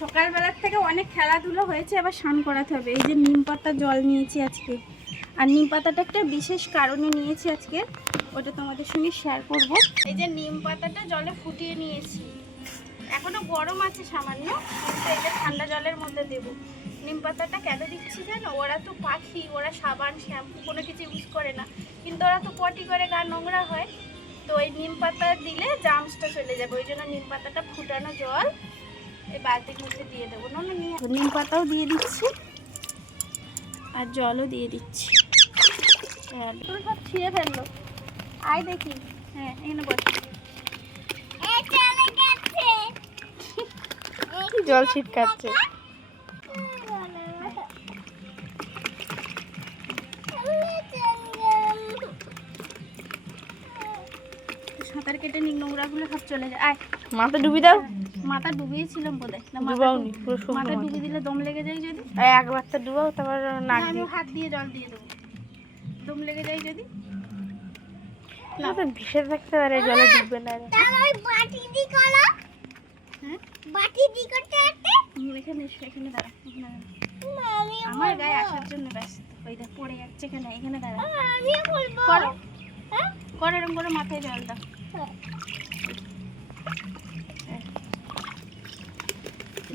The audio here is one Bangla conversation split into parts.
সকালবেলার থেকে অনেক খেলাধুলো হয়েছে, এবার স্নান করাতে হবে। এই যে নিম পাতা জল নিয়েছি আজকে, আর নিম পাতাটা একটা বিশেষ কারণে নিয়েছি আজকে, ওটা তোমাদের সঙ্গে শেয়ার করব। এই যে নিম পাতাটা জলে ফুটিয়ে নিয়েছি, এখনো গরম আছে সামান্য, কিন্তু এই যে ঠান্ডা জলের মধ্যে দেবো। নিম পাতাটা কেন দিচ্ছি জানো? ওরা তো পাখি, ওরা সাবান শ্যাম্পু কোনো কিছু ইউজ করে না, কিন্তু ওরা তো পটি করে গা নোংরা হয়, তো এই নিম পাতা দিলে জার্মসটা চলে যাবে। ওই জন্য নিম পাতাটা ফুটানো জল এই বালতির মধ্যে দিয়ে দেবো। না নিয়ে নিম পাতাও দিয়ে দিচ্ছি আর জলও দিয়ে দিচ্ছি। হ্যাঁ তুমি সব ছিঁড়ে ফেললো, আয় দেখি। হ্যাঁ এখানে বস। জল ছিটকাচ্ছে। সাঁতার কেটে নোংরাগুলো সব চলে যায়। আয় মাথা ডুবি দাও। মাথা ডুবিয়েছিলাম বোধহয়, না মাথা ডুবি দিলে দম লেগে যায় যদি। একবার তো ডুবাও, তারপর নাক আমি দিয়ে হাত দিয়ে জল দিয়ে দেবো, দম লেগে যায় যদি। না তো ভেসে থাকতে পারে, জলে ডুববে না। হ্যাঁ বাটি দি করতে করতে এখানে এসো, এখানে দাঁড়া, এখানে দাঁড়া। আমার গায়ে আসার জন্য ব্যস্ত, ওই দেখ পড়ে যাচ্ছে। এখানে এখানে দাঁড়া, আমিও বলবো। করো করো, এরকম করে মাথায় জল দাও।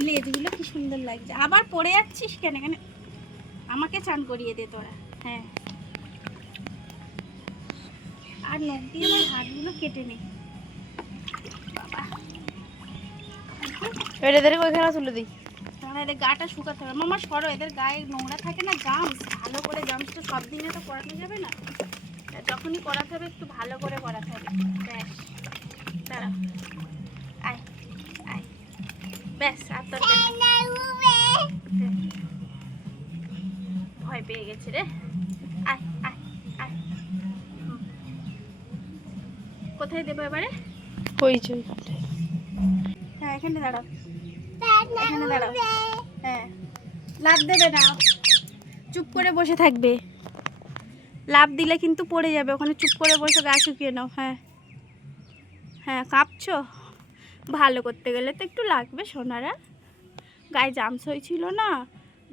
লেজগুলো কি সুন্দর লাগছে। আবার পড়ে যাচ্ছিস কেন? এখানে আমাকে চান করিয়ে দে তোরা। হ্যাঁ আর নখ দিয়ে আমার হাতগুলো কেটে নে বাবা। এদের ওইখানে তুলে দিই। এদের গাটা শুকাতে হবে। মামা সরো, এদের গায়ে নোংরা থাকে না, জামস। ভালো করে জামসটা সব দিনে তো করানো যাবে না, যখনই করাতে হবে একটু ভালো করে করাতে হবে। ব্যাস দাঁড়া, আয় আয়, ব্যাস। আর তোর ভয় পেয়ে গেছে রে। আয় আয় আয়। কোথায় দেবো এবারে? হ্যাঁ এখানে দাঁড়াও, এখানে দাঁড়াও। হ্যাঁ লাফ দেবে না, চুপ করে বসে থাকবে। লাফ দিলে কিন্তু পড়ে যাবে। ওখানে চুপ করে বসে গা শুকিয়ে নাও। হ্যাঁ হ্যাঁ কাঁপছো, ভালো করতে গেলে তো একটু লাগবে সোনারা। গায়ে জামস হয়েছিল না,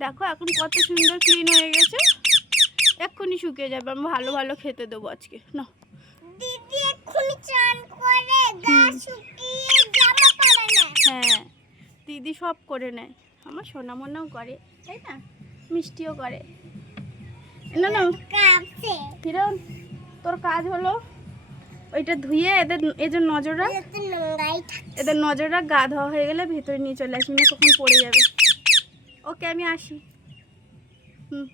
দেখো এখন কত সুন্দর ক্লিন হয়ে গেছে। এক্ষুনি শুকিয়ে যাবে। আমি ভালো ভালো খেতে দেবো আজকে। না দিদি এক্ষুনি চান করে গা শুকিয়ে জামা পরে নেয়। হ্যাঁ দিদি সব করে নেয়, আমার সোনা মনেও করে, তাই না? মিষ্টিও করে। না না কাঁপছে। ফিরন, তোর কাজ হলো ওইটা ধুয়ে এদের নজর রাখ। এতে নোংরাই থাকে। এদের নজর রাখ, গা ধোয়া হয়ে গেলে ভেতরে নিয়ে চলে আসবি, না কখন পড়ে যাবে। ওকে আমি আসি। হুম।